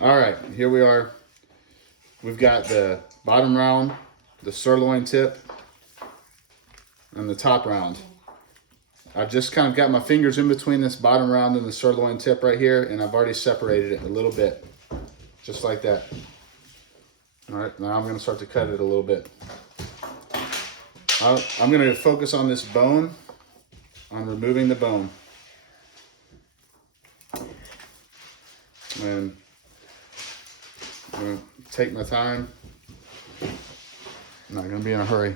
All right, here we are. We've got the bottom round, the sirloin tip, and the top round. I've just kind of got my fingers in between this bottom round and the sirloin tip right here, and I've already separated it a little bit, just like that. All right, now I'm going to start to cut it a little bit. I'm going to focus on this bone, on removing the bone. And I'm going to take my time. I'm not going to be in a hurry.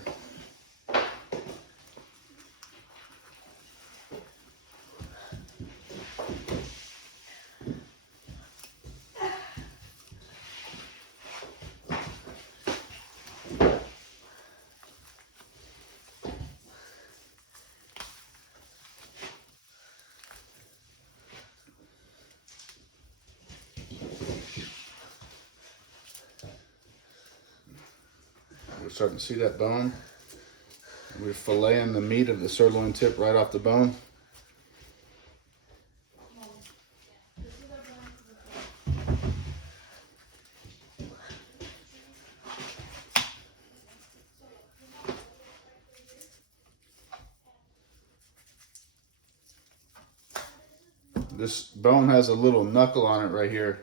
We're starting to see that bone. We're filleting the meat of the sirloin tip right off the bone. This bone has a little knuckle on it right here.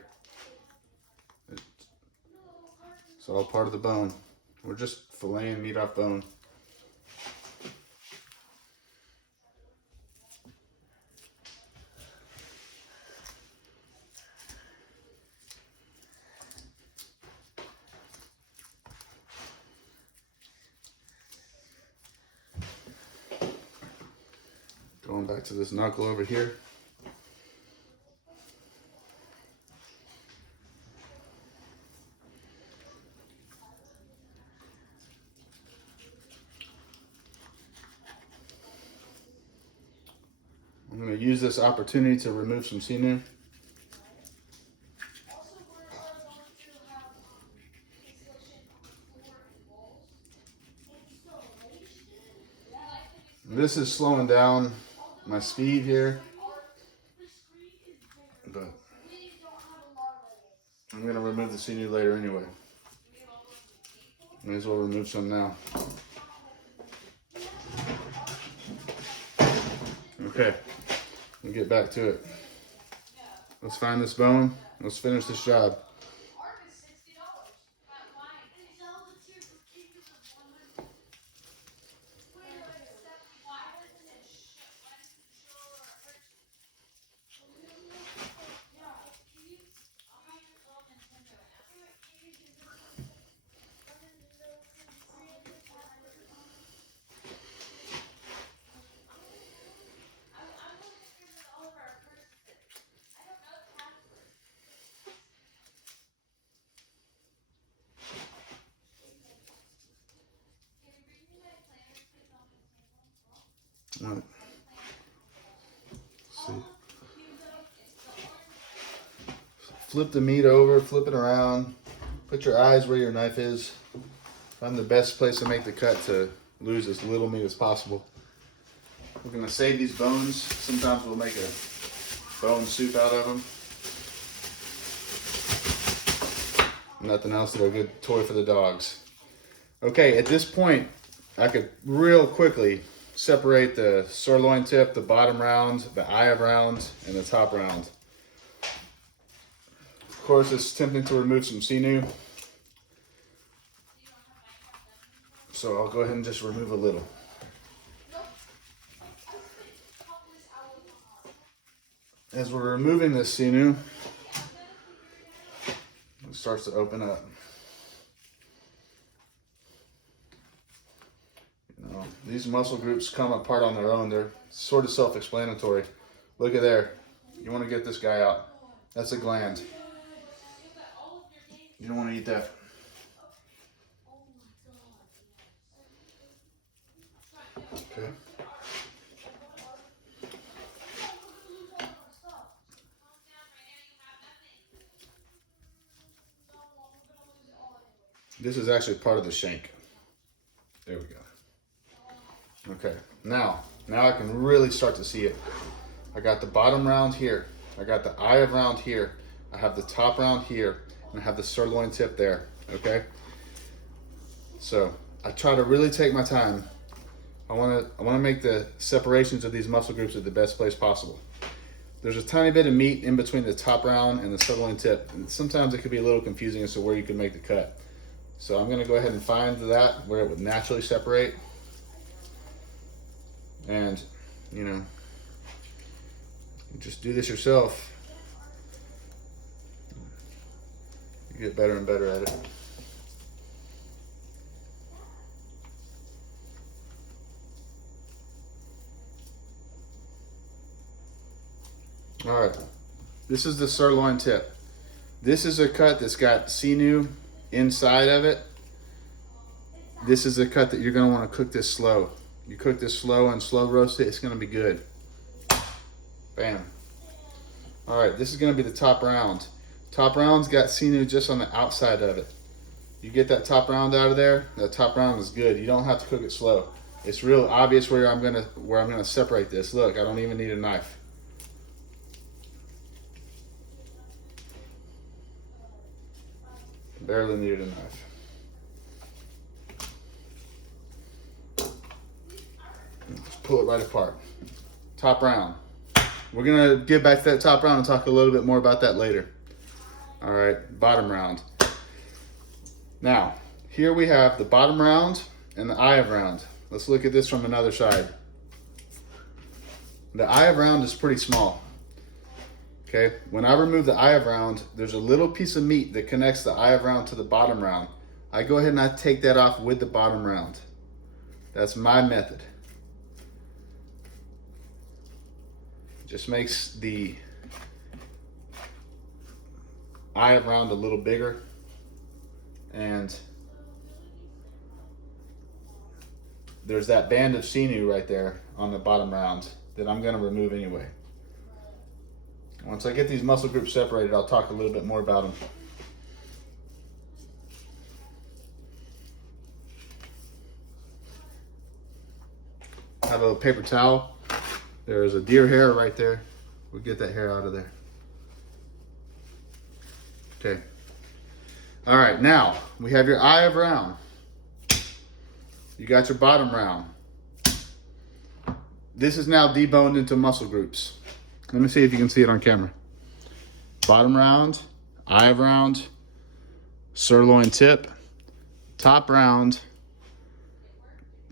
It's all part of the bone. We're just filleting meat off bone. Going back to this knuckle over here. I'm going to use this opportunity to remove some sinew. This is slowing down my speed here, but I'm going to remove the sinew later anyway. May as well remove some now. Okay, we'll get back to it. Let's find this bone. Let's finish this job. All right. See. Flip the meat over, flip it around. Put your eyes where your knife is. Find the best place to make the cut to lose as little meat as possible. We're gonna save these bones. Sometimes we'll make a bone soup out of them. Nothing else, they're a good toy for the dogs. Okay, at this point, I could real quickly separate the sirloin tip, the bottom round, the eye round, and the top round. Of course, it's tempting to remove some sinew, so I'll go ahead and just remove a little. As we're removing this sinew, it starts to open up. You know, these muscle groups come apart on their own. They're sort of self-explanatory. Look at there. You want to get this guy out. That's a gland. You don't want to eat that. Okay. This is actually part of the shank. There we go. Okay, now I can really start to see it. I got the bottom round here. I got the eye of round here. I have the top round here, and I have the sirloin tip there, okay? So I try to really take my time. I wanna make the separations of these muscle groups at the best place possible. There's a tiny bit of meat in between the top round and the sirloin tip, and sometimes it could be a little confusing as to where you can make the cut. So I'm gonna go ahead and find that where it would naturally separate. And, you know, you just do this yourself. You get better and better at it. All right, this is the sirloin tip. This is a cut that's got sinew inside of it. This is a cut that you're gonna wanna cook this slow. You cook this slow and slow roast it, it's gonna be good. Bam. All right, this is gonna be the top round. Top round's got sinew just on the outside of it. You get that top round out of there, that top round is good. You don't have to cook it slow. It's real obvious where I'm gonna separate this. Look, I don't even need a knife. Barely needed a knife. Just pull it right apart. Top round. We're gonna get back to that top round and talk a little bit more about that later. All right, bottom round. Now, here we have the bottom round and the eye of round. Let's look at this from another side. The eye of round is pretty small. Okay, when I remove the eye of round, there's a little piece of meat that connects the eye of round to the bottom round. I go ahead and I take that off with the bottom round. That's my method. Just makes the eye of round a little bigger, and there's that band of sinew right there on the bottom round that I'm gonna remove anyway. Once I get these muscle groups separated, I'll talk a little bit more about them. I have a paper towel. There's a deer hair right there. We'll get that hair out of there. Okay. All right, now we have your eye of round. You got your bottom round. This is now deboned into muscle groups. Let me see if you can see it on camera. Bottom round, eye of round, sirloin tip, top round,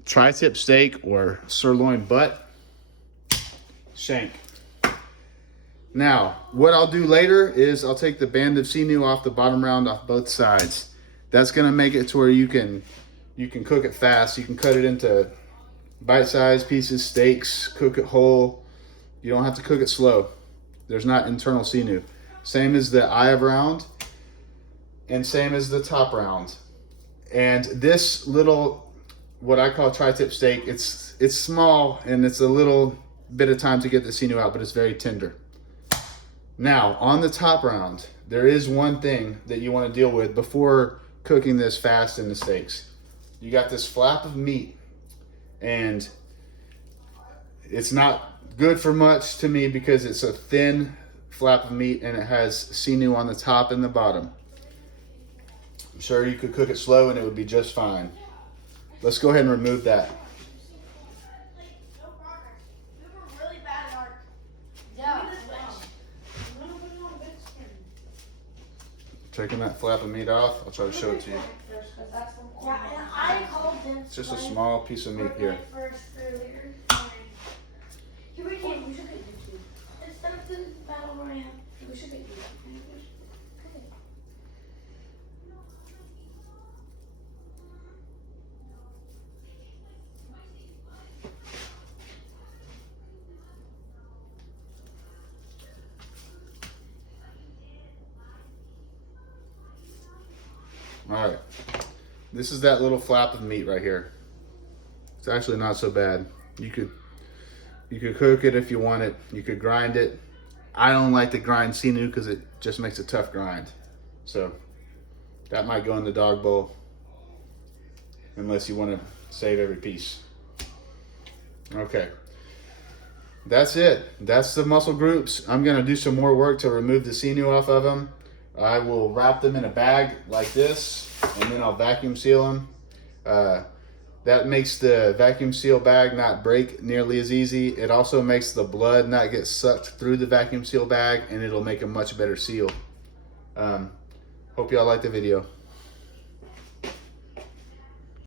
tri-tip steak or sirloin butt, shank. Now, what I'll do later is I'll take the band of sinew off the bottom round off both sides. That's gonna make it to where you can cook it fast. You can cut it into bite-sized pieces, steaks, cook it whole. You don't have to cook it slow. There's not internal sinew. Same as the eye of round and same as the top round. And this little, what I call tri-tip steak, it's small and it's a little bit of time to get the sinew out, but it's very tender. Now, on the top round, there is one thing that you want to deal with before cooking this fast in the steaks. You got this flap of meat, and it's not good for much to me because it's a thin flap of meat and it has sinew on the top and the bottom. I'm sure you could cook it slow and it would be just fine. Let's go ahead and remove that. Taking that flap of meat off, I'll try to show it to you. It's just a small piece of meat here. All right, this is that little flap of meat right here. It's actually not so bad. You could cook it if you want it. You could grind it. I don't like to grind sinew because it just makes a tough grind. So that might go in the dog bowl unless you want to save every piece. Okay. that's it. That's the muscle groups. I'm gonna do some more work to remove the sinew off of them. I will wrap them in a bag like this, and then I'll vacuum seal them. That makes the vacuum seal bag not break nearly as easy. It also makes the blood not get sucked through the vacuum seal bag, and it'll make a much better seal. Hope y'all like the video.